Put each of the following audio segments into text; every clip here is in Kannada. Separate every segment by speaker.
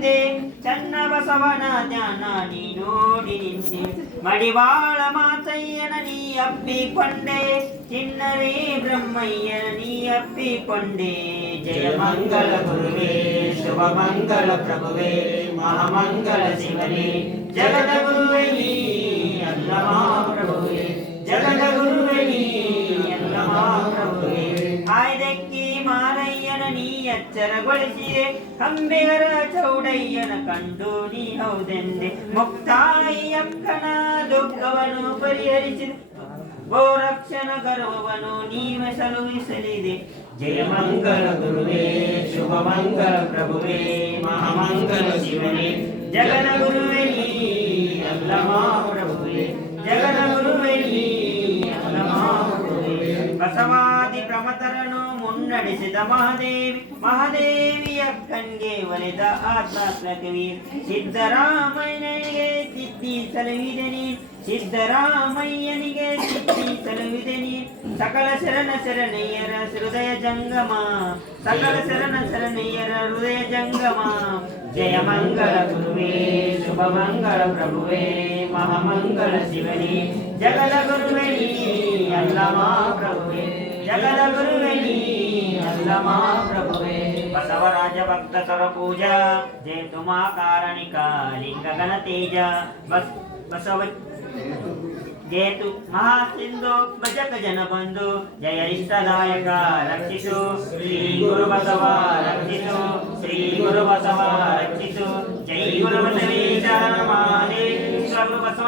Speaker 1: ಮುಂದೆ ಚನ್ನ ಬಸವನ ಧ್ಯಾನ ನೀ ನೋಡಿ ನಿಂತೆ ಮಡಿವಾಳ ಮಾತಯ್ಯನ ನೀ ಅಪ್ಪಿಕೊಂಡೆ ಚಿನ್ನರೇ ಬ್ರಹ್ಮಯ್ಯನ ನೀ ಅಪ್ಪಿಕೊಂಡೆ ಜಯ ಮಂಗಳ ಗುರುವೇ ಶುಭ ಮಂಗಳ ಪ್ರಭುವೇ ಮಹಾಮಂಗಳ ಶಿವನೇ ಜಗದ ಗುರುವೇ ನೀ ಎಲ್ಲ ಮಹಾಪ್ರಭುವೇ ಜಗದ ಗುರುವೇ ನೀ ಎಲ್ಲ ಮಹಾಪ್ರಭುವೇ ಆಯ್ದಕ್ಕಿ ಮಾರಯ್ಯನ ನೀ ಎಚ್ಚರಗೊಳಿಸಿದೆ ಕಂಬೆಗರ ಚೌಡಯ್ಯನ ಕಂಡು ನೀ ಹೌದೆಂದೆ. ಮುಕ್ತಾಯಿಯಕ್ಕನ ದುಃಖವನ್ನು ಪರಿಹರಿಸಿದೆ. ಗೋರಕ್ಷಣ ಗರ್ವವನ್ನು ನೀವೇ ಸಲುಹಿಸಲಿದೆ ಜಯ ಮಂಗಳ ಗುರುವೇ ಶುಭ ಮಂಗಳ ಪ್ರಭುವೇ ಮಹಾಮಂಗಲ ಶಿವನೇ. ಜಗನ ಗುರುವೇ ನೀ ಎಲ್ಲ ಮಹಾಪ್ರಭುವೇ. ಜಗದ ಗುರುವೇ ನೀ ಪ್ರಭುವೇ ಮಹಾಪ್ರಭುವೇ. ಪ್ರಮತರನು ಮುನ್ನಡೆಸಿದ ಮಹಾದೇವಿ. ಮಹಾದೇವಿಯ ಕಣ್ಗೆ ಒಲೆದ ಆತ್ಮಾತ್ಮ ಕವಿ ಸಿದ್ದರಾಮಯ್ಯನಿಗೆ ಸಿದ್ಧಿ ಸಲುವಿದೆ ನೀ ಸಿದ್ದರಾಮಯ್ಯನಿಗೆ ಸಿದ್ಧಿ ಸಲುವಿದೆ ನೀ ಸಕಲ ಶರಣ ಶರಣೆಯರ ಹೃದಯ ಜಂಗಮ. ಸಕಲ ಶರಣ ಶರಣೆಯರ ಹೃದಯ ಜಂಗಮ. ಜಯ ಮಂಗಳ ಗುರುವೇ, ಶುಭ ಮಂಗಳ ಪ್ರಭುವೇ, ಮಹಾಮಂಗಳ ಶಿವನೇ. ಜಗದ ಗುರುವೇ ಮಾ ಅಲ್ಲ జగదగురుని అల్లమా ప్రభువే. బసవరాజ భక్త సర పూజ జయతుమా కారణిక లింగ గణ తేజ బస్ బసవ జయతు మహాసింధు భజక జనబంధు జయరిష్టదాయక రక్షిసు శ్రీ గురు బసవ రక్షిసు శ్రీ గురు బసవ రక్షిసు జై గురు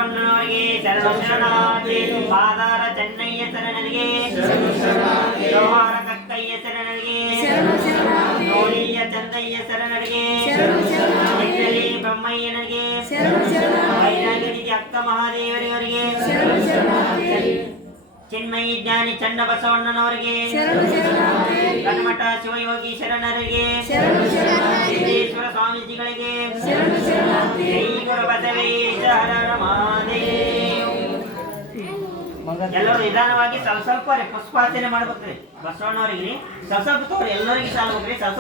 Speaker 1: ಶರಣ ಶರಣಾರ್ಥಿ ಪಾದಾರ ಚೆನ್ನಯ್ಯ ಶರಣರಿಗೆ ಜೋಹಾರ ಕಕ್ಕಯ್ಯ ಶರಣರಿಗೆ ನೋಳಿಯ ಚಂದಯ್ಯ ಶರಣರಿಗೆ ಹೆಗ್ಗಲಿ ಬ್ರಹ್ಮಯ್ಯನಿಗೆ, ವೈರಾಗನಿಗೆ ಅಕ್ಕ ಮಹಾದೇವರಿವರಿಗೆ ಚಿನ್ಮಯಿ ಜ್ಞಾನಿ ಚಂಡ ಬಸವಣ್ಣನವರಿಗೆ ಕನ್ಮಠ ಶಿವಯೋಗಿ ಶರಣರಿಗೆ, ಸಿದ್ದೇಶ್ವರ ಸ್ವಾಮೀಜಿಗಳಿಗೆ, ಜೈ ಗುರು ಬಸವೇಶ ಎಲ್ಲರೂ ನಿಧಾನವಾಗಿ ಸ್ವಲ್ಪ ಸ್ವಲ್ಪ ಪುಷ್ಪಾರ್ಚನೆ ಮಾಡ್ಬೇಕ್ರಿ ಬಸವಣ್ಣವರಿಗೆ ಸ್ವಲ್ಪ ಸ್ವಲ್ಪ ತೋರಿ ಎಲ್ಲರಿಗೆ ಸಾಲ್ಬೇಕ್ರಿ ಸ್ವಲ್ಪ